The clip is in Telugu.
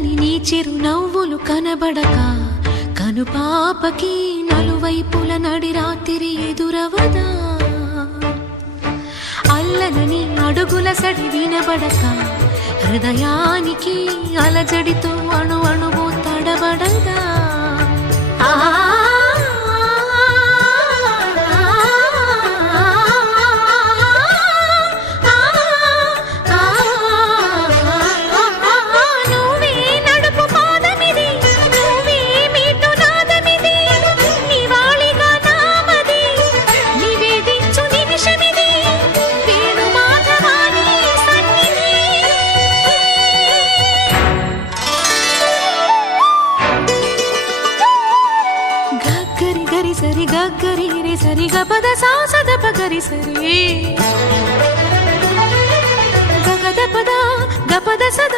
చల్లని నీ చిరు నవ్వులు కనబడక కనుపాపకి నలువైపుల నడి రాత్రి ఎదురవదా అల్లనని అడుగుల సడి వినబడక హృదయానికి అలజడితో అణు అణువు తడబడదా సరి గరి రే సరి గపద సాసద పగరి సరి గగద పద గపద సద